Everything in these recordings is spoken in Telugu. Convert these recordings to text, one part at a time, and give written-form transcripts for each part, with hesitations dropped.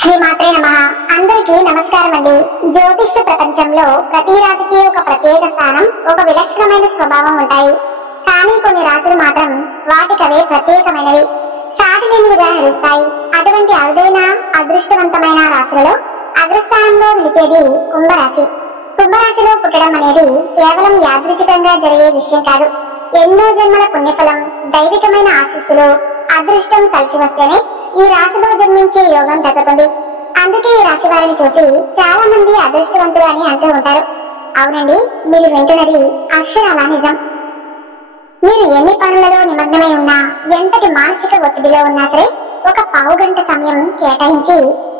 శ్రీమాత్రే నమః. అందరికీ నమస్కారం అండి. జ్యోతిష్య ప్రపంచంలో ప్రతి రాశికి ఒక ప్రత్యేక స్థానం, ఒక విలక్షణమైన స్వభావం ఉంటాయి. కానీ కొన్ని రాశులు మాత్రం వాటికవే ప్రత్యేకమైనవి, సాటిలేనివిగా నిలుస్తాయి. అటువంటి అరుదైన అదృష్టవంతమైన రాశులలో అగ్రస్థానంలో నిలిచేది కుంభరాశి. కుంభరాశిలో పుట్టడం అనేది కేవలం యాదృచ్ఛికంగా జరిగే విషయం కాదు. ఎన్నో జన్మల పుణ్యఫలం, దైవికమైన ఆశీస్సులు, అదృష్టం కలిసి వస్తేనే ఈ రాశిలో జన్మించే యోగం దక్కుతుంది. అందుకే ఈ రాశి వారిని చూసి చాలా మంది అదృష్టవంతులు అని అంటూ ఉంటారు. అవునండి, మీరు వింటున్నది అక్షరాల నిజం. మీరు ఎన్ని పనులలో నిమగ్నమై ఉన్నా, ఎంతటి మానసిక ఒత్తిడిలో ఉన్నా సరే, ఒక పావు గంట సమయం కేటాయించి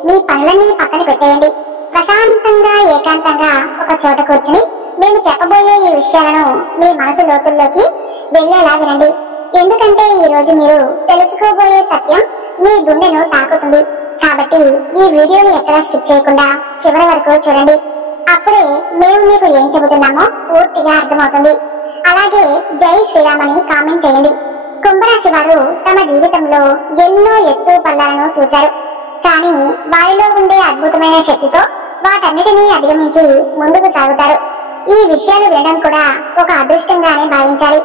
మీ పనులన్నీ పక్కన పెట్టేయండి. ప్రశాంతంగా ఏకాంతంగా ఒక చోట కూర్చుని మేము చెప్పబోయే ఈ విషయాలను మీ మనసు లోతుల్లోకి వెళ్లేలా వినండి. ఎందుకంటే ఈ రోజు మీరు తెలుసుకోబోయే సత్యం మీ గుండెను తాకుతుంది. కాబట్టి ఈ వీడియోని ఎక్కడా స్కిప్ చేయకుండా చివరి వరకు చూడండి. అప్పుడే మేము మీకు ఏం చెబుతున్నామో పూర్తిగా అర్థమవుతుంది. అలాగే జై శ్రీరామ్ అని కామెంట్ చేయండి. కుంభరాశి వారు తమ జీవితంలో ఎన్నో ఎత్తు పల్లాలను చూశారు. కానీ వారిలో ఉండే అద్భుతమైన శక్తితో వాటన్నిటినీ అధిగమించి ముందుకు సాగుతారు. ఈ విషయాలు వినడం కూడా ఒక అదృష్టంగానే భావించాలి.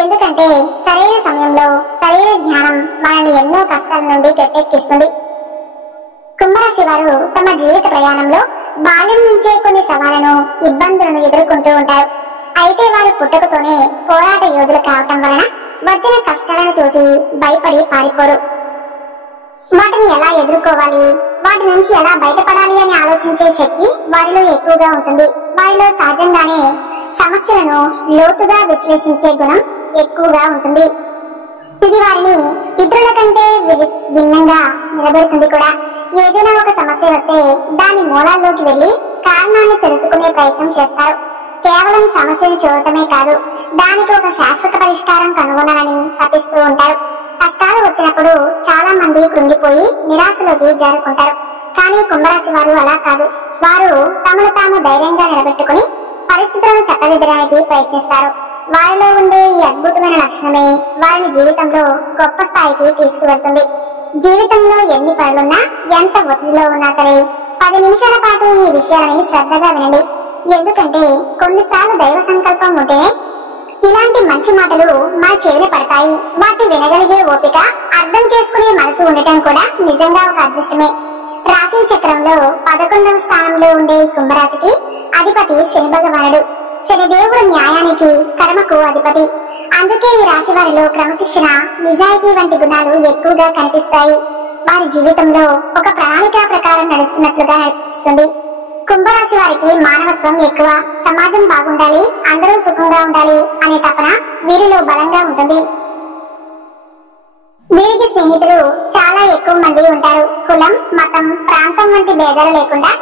ఎందుకంటే సరైన సమయంలో సరైన జ్ఞానం మనల్ని ఎన్నో కష్టాల నుండి గట్టెక్కిస్తుంది. కుంభరాశి వారు తమ జీవిత ప్రయాణంలో బాల్యం నుంచే కొన్ని సవాళ్లను, ఇబ్బందులను ఎదుర్కొంటూ ఉంటారు. అయితే వారు పుట్టుకతోనే పోరాట యోధులు కావటం వలన వచ్చిన కష్టాలను చూసి భయపడి పారిపోరు. వాటిని ఎలా ఎదుర్కోవాలి, వాటి నుంచి ఎలా బయటపడాలి అని ఆలోచించే శక్తి వారిలో ఎక్కువగా ఉంటుంది. వారిలో సహజంగానే సమస్యలను లోతుగా విశ్లేషించే గుణం ఎక్కువగా ఉంటుంది. ఇది వారిని ఇతరుల కంటే భిన్నంగా నిలబెడుతుంది కూడా. ఏదైనా ఒక సమస్య వస్తే దాని మూలాల్లోకి వెళ్లి కారణాన్ని తెలుసుకునే ప్రయత్నం చేస్తారు. కేవలం సమస్యను చూడటమే కాదు, దానికి ఒక శాశ్వత పరిష్కారం కనుగొనాలని తప్పిస్తూ ఉంటారు. కష్టాలు వచ్చినప్పుడు చాలా మంది కృంగిపోయి నిరాశలోకి జారుకుంటారు. కానీ కుంభరాశి వారు అలా కాదు. వారు తమను తాము ధైర్యంగా నిలబెట్టుకుని పరిస్థితులను చక్కదిద్దడానికి ప్రయత్నిస్తారు. వారిలో ఉండే ఈ అద్భుతమైన లక్షణమే వారిని జీవితంలో గొప్ప స్థాయికి తీసుకువెళ్తుంది. జీవితంలో ఎన్ని పనులున్నా, ఎంత ఒత్తిడిలో ఉన్నా సరే 10 నిమిషాల పాటు ఈ విషయాలని శ్రద్ధగా వినండి. ఎందుకంటే కొన్నిసార్లు దైవ సంకల్పం ఉంటేనే ఇలాంటి మంచి మాటలు మా చెవిన పడతాయి. వాటి వినగలిగే ఓపిక, అర్థం చేసుకునే మనసు ఉండటం కూడా నిజంగా ఒక అదృష్టమే. రాశి చక్రంలో 11వ స్థానంలో ఉండే కుంభరాశికి అధిపతి శని భగవానుడు. శనిదేవుడు న్యాయానికి, కర్మకు అధిపతి. అందుకే ఈ రాశి వారిలో క్రమశిక్షణ, నిజాయితీ వంటి గుణాలు ఎక్కువగా కనిపిస్తాయి. వారి జీవితంలో ఒక ప్రణాళిక ప్రకారం నడుస్తున్నట్లుగా నడుస్తుంది. కుంభరాశి వారికి మానవత్వం ఎక్కువ. సమాజం బాగుండాలి, అందరూ సుఖంగా ఉండాలి అనే తపన వీరిలో బలంగా ఉంటుంది. వీరికి స్నేహితులు చాలా ఎక్కువ మంది ఉంటారు. కులం, మతం, ప్రాంతం వంటి భేదాలు లేకుండా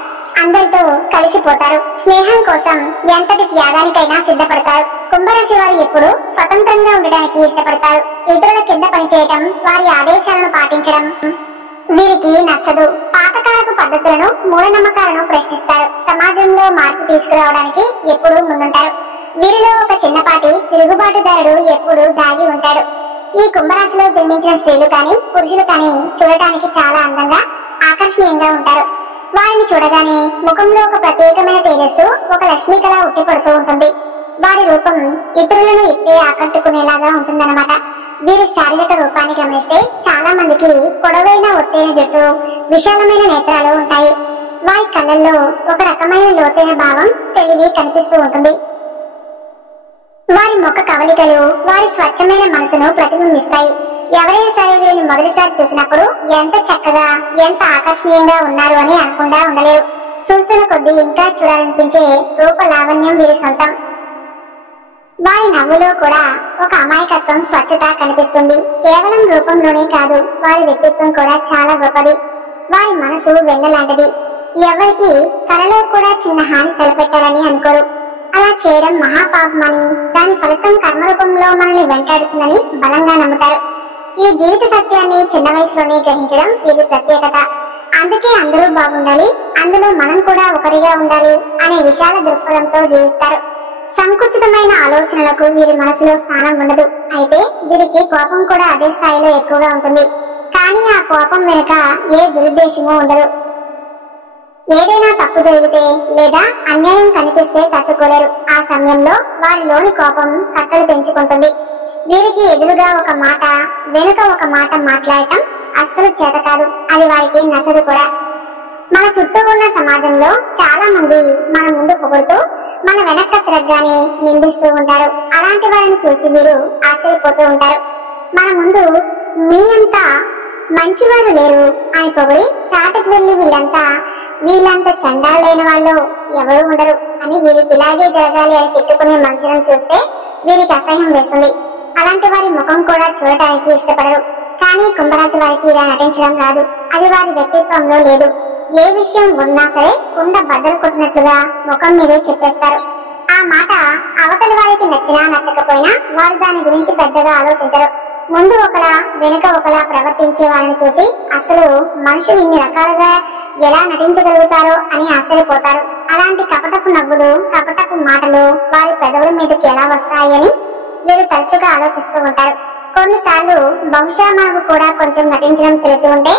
అందరితో కలిసిపోతారు. స్నేహం కోసం ఎంతటి త్యాగానికైనా సిద్ధపడతారు. కుంభరాశి వారు ఎప్పుడు స్వతంత్రంగా ఉండడానికి ఇష్టపడతారు. ఇతరుల కింద పనిచేయటం, వారి ఆదేశాలను పాటించడం వీరికి నచ్చదు. పాతకాలపు పద్ధతులను, మూఢనమ్మకాలను ప్రశ్నిస్తారు. సమాజంలో మార్పు తీసుకురావడానికి ఎప్పుడూ ముందుంటారు. వీరిలో ఒక చిన్నపాటి తిరుగుబాటుదారుడు ఎప్పుడూ దాగి ఉంటాడు. ఈ కుంభరాశిలో జన్మించిన స్త్రీలు కానీ, పురుషులు కానీ చూడటానికి చాలా అందంగా, ఆకర్షణీయంగా ఉంటారు. వారిని చూడగానే ముఖంలో ఒక ప్రత్యేకమైన తేజస్సు, ఒక లక్ష్మీ కళ ఉట్టిపడుతూ ఉంటుంది. వారి రూపం ఇతరులను ఇట్టే ఆకట్టుకునేలాగా ఉంటుందన్నమాట. వీరి శారీరక రూపాన్ని గమనిస్తే చాలా మందికి పొడవైన ఒత్తైన జుట్టు, విశాలమైన నేత్రాలు ఉంటాయి. వారి కళ్ళల్లో ఒక రకమైన లోతైన భావం, తెలివి కనిపిస్తూ ఉంటుంది. వారి ముఖ కవలికలు వారి స్వచ్ఛమైన మనసును ప్రతిబింబిస్తాయి. ఎవరైనా సరే వీరిని మొదటిసారి చూసినప్పుడు ఎంత చక్కగా, ఎంత ఆకర్షణీయంగా ఉన్నారు అని అనకుండా ఉండలేరు. చూస్తున్న కొద్దీ ఇంకా చూడాలనిపించే రూప లావణ్యం వీరి సొంతం. వారి నవ్వులో కూడా ఒక అమాయకత్వం, స్వచ్ఛత కనిపిస్తుంది. కేవలం రూపంలోనే కాదు, వారి వ్యక్తిత్వం కూడా చాలా గొప్పది. వారి మనసు వెన్నలాంటిది. ఎవరికి కలలో కూడా చిన్న హాని తలపెట్టాలని అనుకోరు. అలా చేయడం మహాపాపమని, దాని ఫలితం కర్మరూపంలో మనల్ని వెంటాడుతుందని బలంగా నమ్ముతారు. ఈ జీవిత సత్యాన్ని చిన్న వయసులోనే గ్రహించడం వీరి ప్రత్యేకత. అందుకే అందరూ బాగుండాలి, అందులో మనం కూడా ఒకరిగా ఉండాలి అనే విశాల దృక్పథంతో జీవిస్తారు. సంకుచితమైన ఆలోచనలకు వీరి మనసులో స్థానం ఉండదు. అయితే వీరికి కోపం కూడా అదే స్థాయిలో ఎక్కువగా ఉంటుంది. కానీ ఆ కోపం వెనుక ఏ దురుద్దేశమూ ఉండదు. ఏదైనా తప్పు జరిగితే లేదా అన్యాయం కనిపిస్తే తట్టుకోలేరు. ఆ సమయంలో వారిలోని కోపం కట్టలు పెంచుకుంటుంది. వీరికి ఎదురుగా ఒక మాట, వెనుక ఒక మాట మాట్లాడటం అస్సలు చేత కాదు. అది వారికి నచ్చదు కూడా. మన చుట్టూ ఉన్న సమాజంలో చాలా మంది మన ముందు పొగుడుతూ మన వెనక్క తిరగగానే నిందిస్తూ ఉంటారు. అలాంటి వారిని చూసి మీరు ఆశ్చర్యపోతూ ఉంటారు. మన ముందు మీ అంతా మంచివారు లేరు అని పొగిడి చాటుకు వెళ్లి వీళ్ళంతా చండాలైన వాళ్ళు ఎవరు ఉండరు అని వీరికి ఇలాగే జరగాలి అని తిట్టుకునే మనుషులను చూస్తే వీరికి అసహ్యం వేస్తుంది. అలాంటి వారి ముఖం కూడా చూడటానికి ఇష్టపడరు. కానీ కుంభరాశి వారికి ఇలా నటించడం రాదు. అది వారి వ్యక్తిత్వంలో లేదు. ఏ విషయం ఉన్నా సరే కుండ బద్దలు కొట్టినట్లుగా ముఖం మీదే చెప్పేస్తారు. ఆ మాట అవతలి వారికి నచ్చినా నచ్చకపోయినా వారు దాని గురించి పెద్దగా ఆలోచించరు. ముందు ఒకలా వెనుక ఒకలా ప్రవర్తించే వారిని చూసి అసలు మనుషులు ఇన్ని రకాలుగా ఎలా నటించగలుగుతారో అని ఆశ్చర్యపోతారు. అలాంటి కపటపు నవ్వులు, కపటపు మాటలు వారి పెదవుల మీదకి ఎలా వస్తాయని వీరు తరచుగా ఆలోచిస్తూ ఉంటారు. కొన్నిసార్లు బహుశా మనకు కూడా కొంచెం నటించడం తెలిసి ఉంటే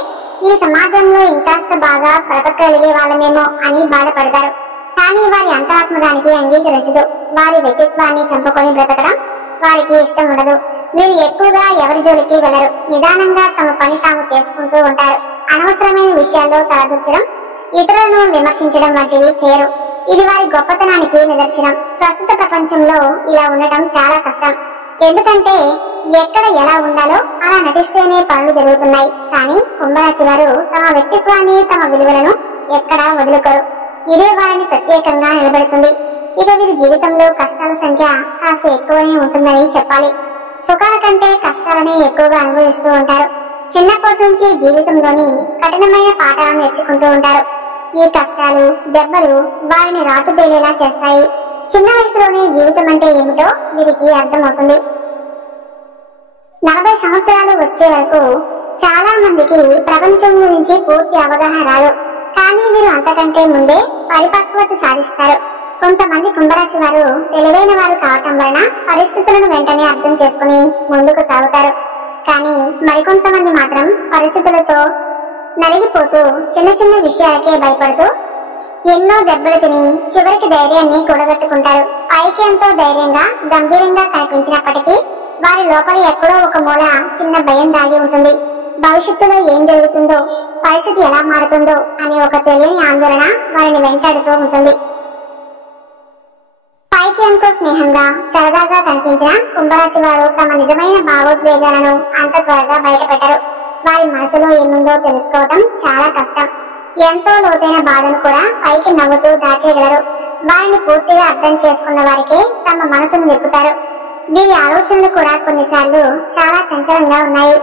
ఈ సమాజంలో ఇంకాస్త బాగా బ్రతకగలిగే వాళ్ళమేమో అని బాధపడతారు. కానీ వారి అంతరాత్మ దానికి అంగీకరించదు. వారి వ్యక్తిత్వాన్ని చంపుకొని బ్రతకడం వారికి ఇష్టం ఉండదు. వీరు ఎక్కువగా ఎవరి జోలికి వెళ్లరు. నిదానంగా తమ పని తాము చేసుకుంటూ ఉంటారు. అనవసరమైన విషయాల్లో తలదూర్చడం, ఇతరులను విమర్శించడం వంటివి చేయరు. ఇది వారి గొప్పతనానికి నిదర్శనం. ప్రస్తుత ప్రపంచంలో ఇలా ఉండటం చాలా కష్టం. ఎందుకంటే ఎక్కడ ఎలా ఉండాలో అలా నటిస్తేనే పనులు జరుగుతున్నాయి. కానీ కుంభరాశి వారు తమ వ్యక్తిత్వాన్ని, తమ విలువలను ఎక్కడా వదులుకోరు. ఇదే వారిని ప్రత్యేకంగా నిలబెడుతుంది. ఇక వీరి జీవితంలో కష్టాల సంఖ్య కాస్త ఎక్కువనే ఉంటుందని చెప్పాలి. సుఖాల కంటే కష్టాలనే ఎక్కువగా అనుభవిస్తూ ఉంటారు. చిన్నప్పటి నుంచి జీవితంలోని కఠినమైన పాఠాలను నేర్చుకుంటూ ఉంటారు. ఈ కష్టాలు, దెబ్బలు వారిని రాటుదేలేలా చేస్తాయి. చిన్న వయసులోనే జీవితం అంటే ఏమిటో వీరికి అర్థమవుతుంది. 40 సంవత్సరాలు వచ్చే వరకు చాలా మందికి ప్రపంచం గురించి పూర్తి అవగాహన రాదు. కానీ వీరు అంతకంటే ముందే పరిపక్వత సాధిస్తారు. కొంతమంది కుంభరాశి వారు తెలివైన వారు కావటం వలన పరిస్థితులను వెంటనే అర్థం చేసుకుని ముందుకు సాగుతారు. కానీ మరికొంతమంది మాత్రం పరిస్థితులతో నలిగిపోతూ చిన్న చిన్న విషయాలకే భయపడుతూ ఎన్నో దెబ్బలు తిని చివరికి ధైర్యాన్ని కూడగట్టుకుంటారు. పైకి ఎంతో ధైర్యంగా, గంభీరంగా కనిపించినప్పటికీ వారి లోపల ఎక్కడో ఒక మూల చిన్న భయం దాగి ఉంటుంది. భవిష్యత్తులో ఏం జరుగుతుందో, పరిస్థితి ఎలా మారుతుందో అనే ఒక తెలియని ఆందోళన వారిని వెంటాడుతూ ఉంటుంది. పైకి ఎంతో స్నేహంగా, సరదాగా కనిపించిన కుంభరాశి వారు తమ నిజమైన భావోద్వేగాలను అంత త్వరగా బయటపెట్టరు. వారి మనసులో ఏముందో తెలుసుకోవటం చాలా కష్టం. ఎంతో లోతైన బాధను కూడా పైకి నవ్వుతూ దాచేయగలరు. వారిని పూర్తిగా అర్థం చేసుకున్న వారికి తమ మనసును నిప్పుతారు. వీరి ఆలోచనలు కూడా కొన్నిసార్లు చాలా చంచలంగా ఉన్నాయి.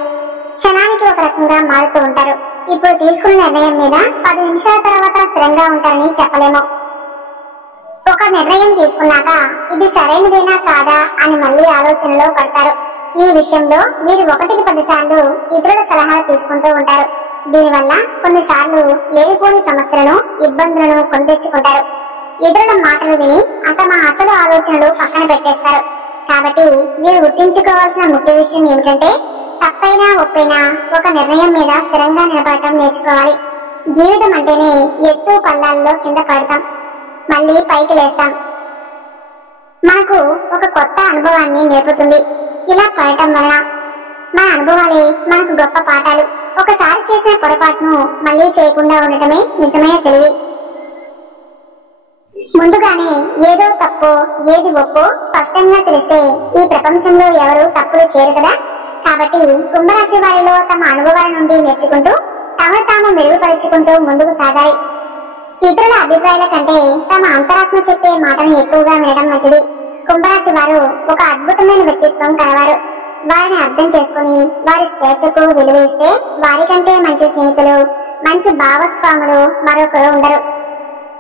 క్షణానికి ఒక రకంగా మారుతూ ఉంటారు. ఇప్పుడు తీసుకున్న నిర్ణయం మీద 10 నిమిషాల తర్వాత స్థిరంగా ఉంటారని చెప్పలేము. ఒక నిర్ణయం తీసుకున్నాక ఇది సరైనదేనా కాదా అని మళ్ళీ ఆలోచనలో పడతారు. ఈ విషయంలో వీరు 1కి 10 సార్లు ఇతరుల సలహాలు తీసుకుంటూ ఉంటారు. దీనివల్ల కొన్నిసార్లు లేనిపోని సమస్యలను, ఇబ్బందులను కొని తెచ్చుకుంటారు. ఇతరుల మాటలు విని తమ అసలు ఆలోచనలు పక్కన పెట్టేస్తారు. కాబట్టి మీరు గుర్తించుకోవాల్సిన ముఖ్య విషయం ఏమిటంటే తప్పైనా ఒప్పైనా ఒక నిర్ణయం మీద స్థిరంగా నిలబడటం నేర్చుకోవాలి. జీవితం అంటేనే ఎత్తు పల్లాల్లో కింద పడతాం, మళ్ళీ పైకి లేస్తాం. మనకు ఒక కొత్త అనుభవాన్ని నేర్పుతుంది. ఇలా పడటం వలన మన అనుభవాలే మనకు గొప్ప పాఠాలు. ఒకసారి చేసిన పొరపాటును మళ్ళీ చేయకుండా ఉండటమే నిజమైన తెలివి. ముందుగానే ఏదో తప్పో ఏది ఒప్పో స్పష్టంగా తెలిస్తే ఈ ప్రపంచంలో ఎవరు తప్పులు చేయరు కదా. కాబట్టి కుంభరాశి వారిలో తమ అనుభవాల నుండి నేర్చుకుంటూ తమను తాము మెరుగుపరుచుకుంటూ ముందుకు సాగాలి. ఇతరుల అభిప్రాయాల కంటే తమ అంతరాత్మ చెప్పే మాటను ఎక్కువగా వినడం మంచిది. కుంభరాశి వారు ఒక అద్భుతమైన వ్యక్తిత్వం కలవారు. వారిని అర్థం చేసుకుని వారి స్వేచ్ఛకు విలువేస్తే వారికంటే మంచి స్నేహితులు, మంచి భాగస్వాములు మరొకరు ఉండరు.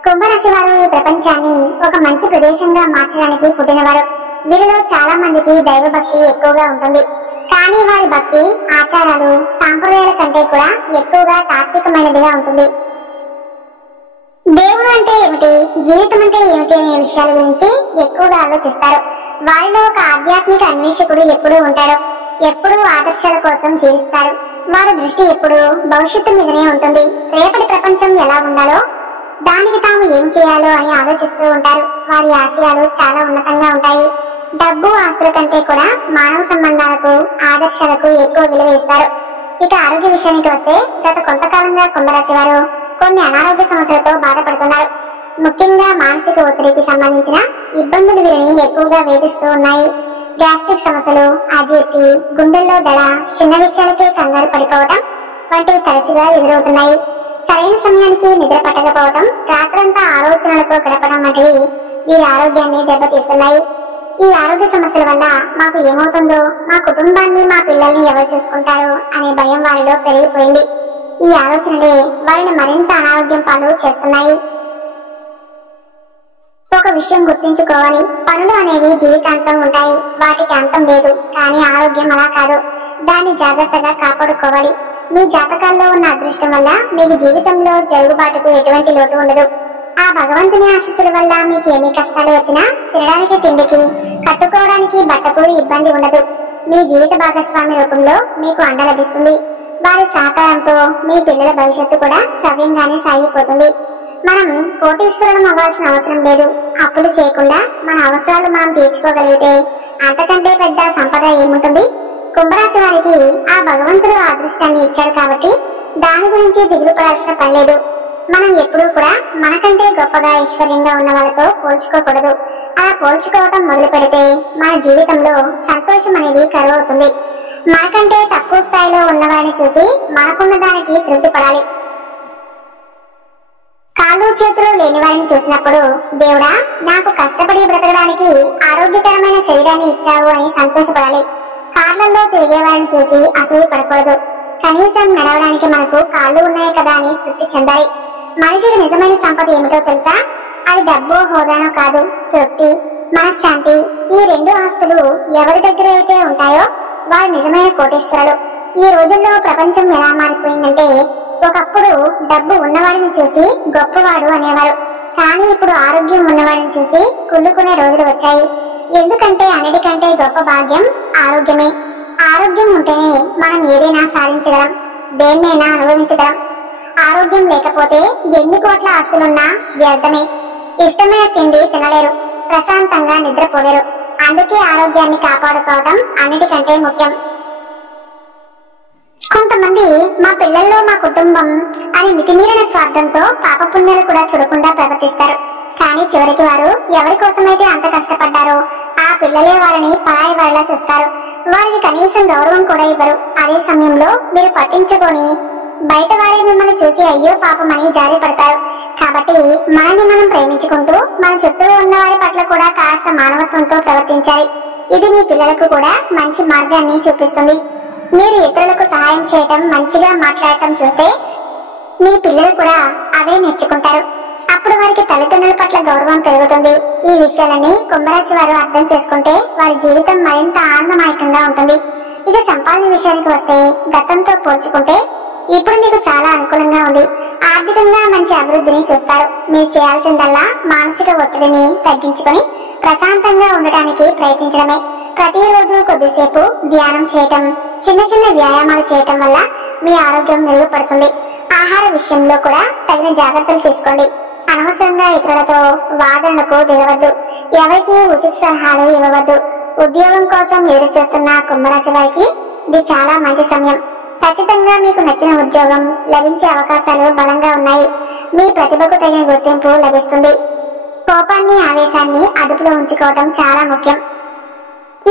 కుంభరాశి వారు ఈ ప్రపంచాన్ని ఒక మంచి ప్రదేశంగా మార్చడానికి పుట్టినవారు. వీరిలో చాలా మందికి దైవభక్తి ఎక్కువగా ఉంటుంది. కానీ వారి భక్తి, ఆచారాలు, సాంప్రదాయాల కంటే కూడా ఎక్కువగా తాత్వికమైనదిగా ఉంటుంది. దేవుడు అంటే ఏమిటి, జీవితం అంటే ఏమిటి అనే విషయాల గురించి ఎక్కువగా ఆలోచిస్తారు. వారిలో ఒక ఆధ్యాత్మిక అన్వేషకుడు ఎప్పుడూ ఉంటాడు. ఎప్పుడూ ఆదర్శాల కోసం జీవిస్తారు. వారి దృష్టి ఎప్పుడూ భవిష్యత్తు మీదనే ఉంటుంది. రేపటి ప్రపంచం ఎలా ఉండాలో దానికి తాము ఏం చేయాలో అని ఆలోచిస్తూ ఉంటారు. వారి ఆశయాలు చాలా ఉన్నతంగా ఉంటాయి. డబ్బు ఆస్తుల కంటే కూడా మానవ సంబంధాలకు, ఆదర్శాలకు ఎక్కువ విలువ ఇస్తారు. ఇక ఆరోగ్య విషయానికి వస్తే గత కొంతకాలంగా కుంభరాశి వారు కొన్ని అనారోగ్య సమస్యలతో బాధపడుతున్నారు. ముఖ్యంగా మానసిక ఒత్తిడికి సంబంధించిన ఇబ్బందులు వీరిని ఎక్కువగా వేధిస్తూ ఉన్నాయి. గ్యాస్ట్రిక్ సమస్యలు, అజీర్తి, గుండెల్లో దడ, చిన్న విషయాలకే కంగారు పడిపోవటం వంటివి తరచుగా ఎదురవుతున్నాయి. సరైన సమయానికి నిద్ర పట్టకపోవడం, రాత్రంతా ఆలోచనలతో గడపడం వంటివి వీరి ఆరోగ్యాన్ని దెబ్బతీస్తున్నాయి. ఈ ఆరోగ్య సమస్యల వల్ల మాకు ఏమవుతుందో, మా కుటుంబాన్ని, మా పిల్లల్ని ఎవరు చూసుకుంటారు అనే భయం వారిలో పెరిగిపోయింది. ఈ ఆలోచనలే వారిని మరింత అనారోగ్యం పాలు చేస్తున్నాయి. ఒక విషయం గుర్తించుకోవాలి, పనులు అనేవి జీవితాంతం ఉంటాయి, వాటికి అంతం లేదు. కానీ ఆరోగ్యం అలా కాదు, దాన్ని జాగ్రత్తగా కాపాడుకోవాలి. మీ జాతకాల్లో ఉన్న అదృష్టం వల్ల మీకు జీవితంలో జరుగుబాటుకు ఎటువంటి లోటు ఉండదు. ఆ భగవంతుని ఆశీస్సుల వల్ల మీకు ఎన్ని కష్టాలు వచ్చినా తినడానికి, తిండికి, కట్టుకోవడానికి బట్టకు ఇబ్బంది ఉండదు. మీ జీవిత భాగస్వామి రూపంలో మీకు అండ లభిస్తుంది. వారి సహకారంతో మీ పిల్లల భవిష్యత్తు కూడా సవ్యంగానే సాగిపోతుంది. మనం కోటీశ్వరులం అవ్వాల్సిన అవసరం లేదు. అప్పులు చేయకుండా మన అవసరాలు మనం తీర్చుకోగలిగితే అంతకంటే పెద్ద సంపద ఏముంటుంది? కుంభరాశి వారికి ఆ భగవంతుడు అదృష్టాన్ని ఇచ్చాడు కాబట్టి దాని గురించి దిగులు పడాల్సిన పని లేదు. మనం ఎప్పుడూ కూడా మనకంటే గొప్పగా ఐశ్వర్యంగా ఉన్న వాళ్ళతో పోల్చుకోకూడదు. అలా పోల్చుకోవటం మొదలు పెడితే మన జీవితంలో సంతోషం అనేది కరువు అవుతుంది. మనకంటే తక్కువ స్థాయిలో ఉన్నవారిని చూసి మనకున్న దానికి తృప్తి పడాలి. కాళ్ళు చేతులు లేని వారిని చూసినప్పుడు దేవుడా, నాకు కష్టపడి బ్రతకడానికి ఆరోగ్యకరమైన శరీరాన్ని ఇచ్చావు అని సంతోషపడాలి. కార్లలో తిరిగే వారిని చూసి అసూయ పడకూడదు. కనీసం నడవడానికి మనకు కాళ్ళు ఉన్నాయి కదా అని తృప్తి చెందాలి. మనిషికి నిజమైన సంపద ఏమిటో తెలుసా? అది డబ్బు, హోదానో కాదు, తృప్తి, మనశ్శాంతి. ఈ రెండు ఆస్తులు ఎవరి దగ్గర అయితే ఉంటాయో వారు నిజమైన కోటీశ్వరులు. ఈ రోజుల్లో ప్రపంచం ఎలా మారిపోయిందంటే, ఒకప్పుడు డబ్బు ఉన్నవాడిని చూసి గొప్పవాడు అనేవారు. కానీ ఇప్పుడు ఆరోగ్యం ఉన్నవాడిని చూసి కుళ్ళుకునే రోజులు వచ్చాయి. ఎందుకంటే అన్నిటికంటే గొప్ప భాగ్యం ఆరోగ్యమే. ఆరోగ్యం ఉంటేనే మనం ఏదైనా సాధించగలం, దేన్నైనా అనుభవించగలం. ఆరోగ్యం లేకపోతే ఎన్ని కోట్ల ఆస్తులున్నా వ్యర్థమే. ఇష్టమైన తిండి తినలేరు, ప్రశాంతంగా నిద్రపోలేరు. అందుకే ఆరోగ్యాన్ని కాపాడుకోవడం అన్నిటికంటే ముఖ్యం. కొంతమంది మా పిల్లల్లో మా కుటుంబం అని మితిమీరిన స్వార్థంతో పాపపుణ్యాలు కూడా చూడకుండా ప్రవర్తిస్తారు. కానీ చివరికి వారు ఎవరి కోసమైతే అంత కష్టపడ్డారో ఆ పిల్లలే వారిని పరాయి వారిలా చూస్తారు. వారికి కనీసం గౌరవం కూడా ఇవ్వరు. అదే సమయంలో మీరు పట్టించుకొని బయట వారి మిమ్మల్ని చూసి అయ్యో పాపమని జారి పడతారు. కాబట్టి మనల్ని మనం ప్రేమించుకుంటూ మన చుట్టూ ఉన్న వారి పట్ల కూడా కాస్త మానవత్వంతో ప్రవర్తించాలి. ఇది మీ పిల్లలకు కూడా మంచి మార్గాన్ని చూపిస్తుంది. మీరు ఇతరులకు సహాయం చేయటం, మంచిగా మాట్లాడటం చూస్తే మీ పిల్లలు కూడా అవే నేర్చుకుంటారు. అప్పుడు వారికి తల్లిదండ్రుల పట్ల గౌరవం పెరుగుతుంది. ఈ విషయాలని కుంభరాశి వారు అర్థం చేసుకుంటే వారి జీవితం మరింత ఆనందమయకంగా ఉంటుంది. ఇక సంపాదన విషయానికి వస్తే గతంతో పోల్చుకుంటే ఇప్పుడు మీకు చాలా అనుకూలంగా ఉంది. ఆర్థికంగా మంచి అభివృద్ధిని చూస్తారు. మీరు చేయాల్సిందల్లా మానసిక ఒత్తిడిని తగ్గించుకొని ప్రశాంతంగా ఉండటానికి ప్రయత్నించడమే. ప్రతిరోజు కొద్దిసేపు ధ్యానం చేయటం, చిన్న చిన్న వ్యాయామాలు చేయటం వల్ల మీ ఆరోగ్యం మెరుగుపడుతుంది. ఆహార విషయంలో కూడా తగిన జాగ్రత్తలు తీసుకోండి. అనవసరంగా ఇతరులతో వాదనలకు దిగవద్దు. ఎవరికి ఉచిత సలహాలు ఇవ్వవద్దు. ఉద్యోగం కోసం ఎదురు చేస్తున్న కుంభరాశి వారికి ఇది చాలా మంచి సమయం. ఖచ్చితంగా మీకు నచ్చిన ఉద్యోగం లభించే అవకాశాలు బలంగా ఉన్నాయి. మీ ప్రతిభకు తగిన గుర్తింపు లభిస్తుంది. కోపాన్ని, ఆవేశాన్ని అదుపులో ఉంచుకోవటం చాలా ముఖ్యం.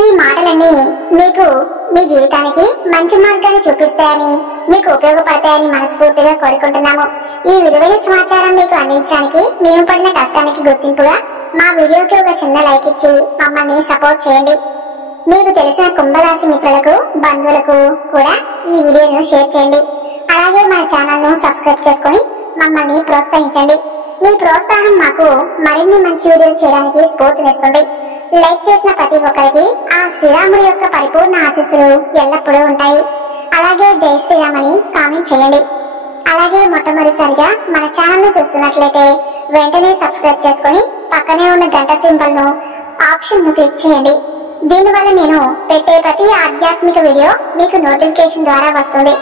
ఈ మాటలన్నీ మీకు మీ జీవితానికి మంచి మార్గాన్ని చూపిస్తాయని, మీకు ఉపయోగపడతాయని మనస్ఫూర్తిగా కోరుకుంటున్నాము. ఈ విలువైన సమాచారం మీకు అందించడానికి మేము పడిన కష్టానికి గుర్తింపుగా మా వీడియోకి ఒక చిన్న లైక్ ఇచ్చి మమ్మల్ని సపోర్ట్ చేయండి. మీకు తెలిసిన కుంభరాశి మిత్రులకు, బంధువులకు కూడా ఈ వీడియోను షేర్ చేయండి. అలాగే మన ఛానల్ ను సబ్స్క్రైబ్ చేసుకుని మమ్మల్ని ప్రోత్సహించండి. మీ ప్రోత్సాహం మాకు మరిన్ని మంచి వీడియోలు చేయడానికి స్ఫూర్తినిస్తుంది. లైక్ చేసిన ప్రతి ఒక్కరికి ఆ శ్రీరాముడి యొక్క పరిపూర్ణ ఆశీస్సులు ఎల్లప్పుడూ ఉంటాయి. అలాగే జై శ్రీరామ్ అని కామెంట్ చేయండి. అలాగే మొట్టమొదటిసారిగా మన ఛానల్ ను చూస్తున్నట్లయితే వెంటనే సబ్స్క్రైబ్ చేసుకుని పక్కనే ఉన్న గంట సింబల్ ను ఆప్షన్ ను క్లిక్ చేయండి. దీనివల్ల నేను పెట్టే ప్రతి ఆధ్యాత్మిక వీడియో మీకు నోటిఫికేషన్ ద్వారా వస్తుంది.